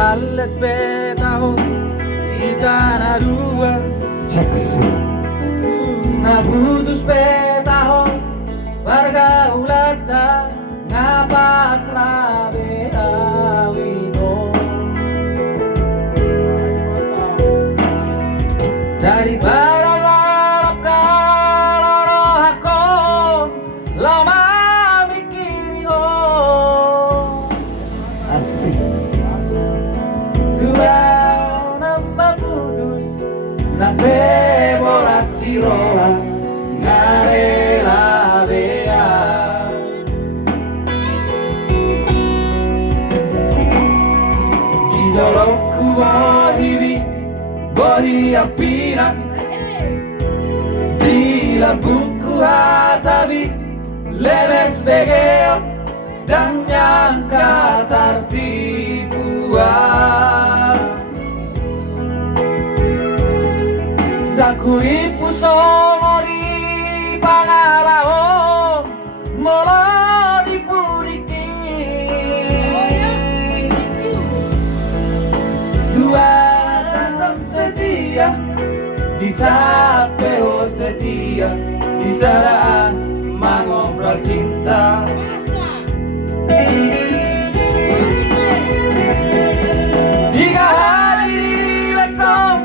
halet betao itana dua na putus betao warga ulata ngapas rabe awino daripada lalap kaloro hakon lama mikiri ho asik sudah nambah putus na bola tirola ngarela bea di jolokku bohi apina di lambungku hatabi lemes begeo dan nyangka tertipuan daku ipu songo di pangalaho molo di puriki juara tetap setia di sapeo setia di saraan mengobrol cinta jika hari di lekong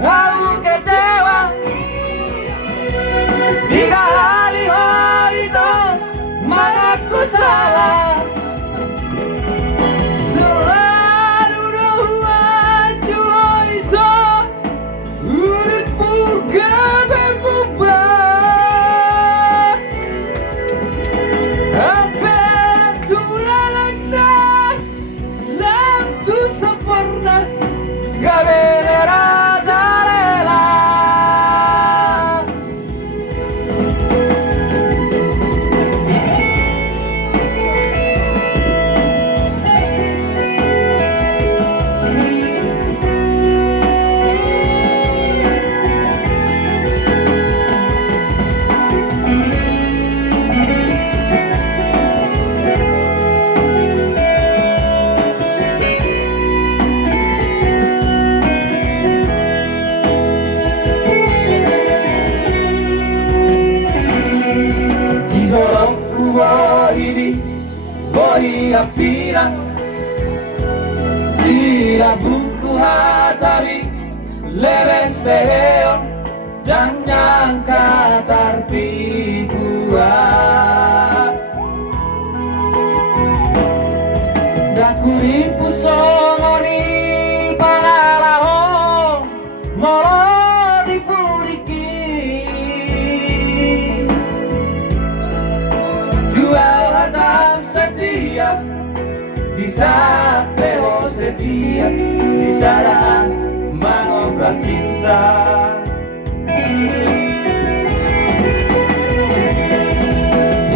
aku kecewa jika hari itu mengaku salah selalu maju itu uripku keberubah hampir tulalangna lampu sempurna gak bener jalela bohi apina di lambungku hatabi lemes beheo dan nyangka tertipuan daku ipu songo di pangalaho molo di puriki jual hatam setia di sapeo setia di sarang mengobrol cinta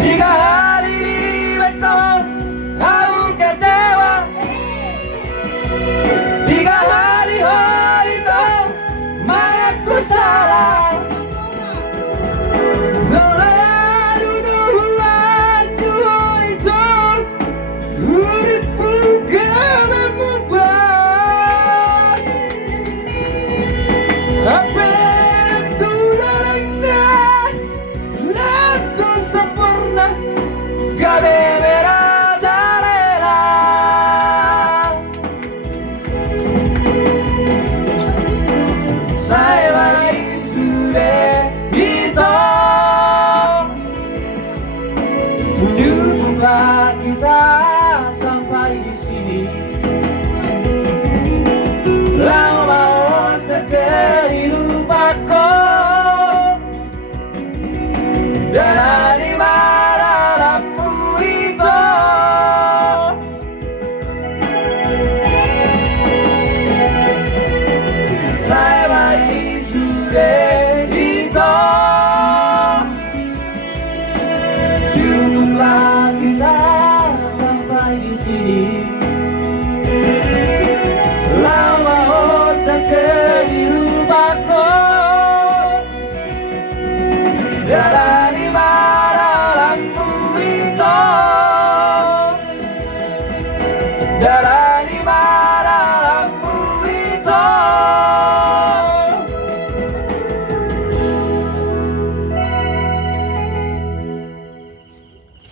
jika hari di beton aku kecewa jika hari itu mengaku salah kita sampai di sini lama sekehidupanku dari mana lampu itu saya bayi sudah itu cukuplah kita sampai di sini lama sekehidupanku dari mana lampu itu dari